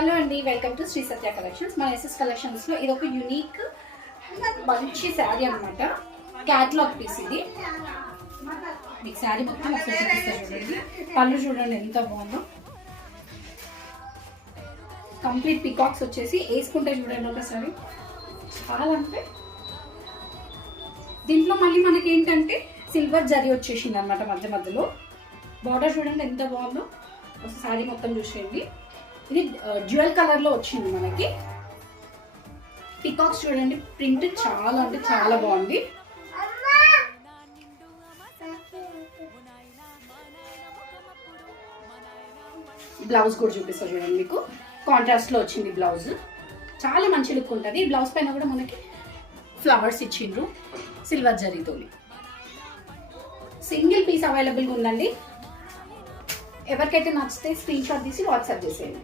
Hello అండి, welcome to Shri Satya collections. మన SS కలెక్షన్స్లో ఇది ఒక యూనిక్ మంచి శారీ అనమాట. క్యాట్లాగ్ పీస్ ఇది. మీకు శారీ మొత్తం ఒకసారి చూపిస్తారు చూడండి. పళ్ళు చూడండి ఎంత బాగుందో. కంప్లీట్ పికాక్స్ వచ్చేసి వేసుకుంటే చూడండి ఒకసారి. చాలా అంటే దీంట్లో మళ్ళీ మనకి ఏంటంటే సిల్వర్ జరీ వచ్చేసింది అనమాట మధ్య మధ్యలో. బార్డర్ చూడండి ఎంత బాగుందో. ఒకసారి శారీ మొత్తం చూసేయండి. ఇది డ్యూయల్ కలర్ లో వచ్చింది మనకి. పికాక్స్ చూడండి, ప్రింట్ చాలా అంటే చాలా బాగుంది. బ్లౌజ్ కూడా చూపిస్తా చూడండి. మీకు కాంట్రాస్ట్ లో వచ్చింది బ్లౌజ్. చాలా మంచి లుక్ ఉంటుంది. బ్లౌజ్ పైన కూడా మనకి ఫ్లవర్స్ ఇచ్చిండ్రు సిల్వర్ జరీతో. సింగిల్ పీస్ అవైలబుల్గా ఉందండి. ఎవరికైతే నచ్చితే స్క్రీన్ షాట్ తీసి వాట్సాప్ చేసేయండి.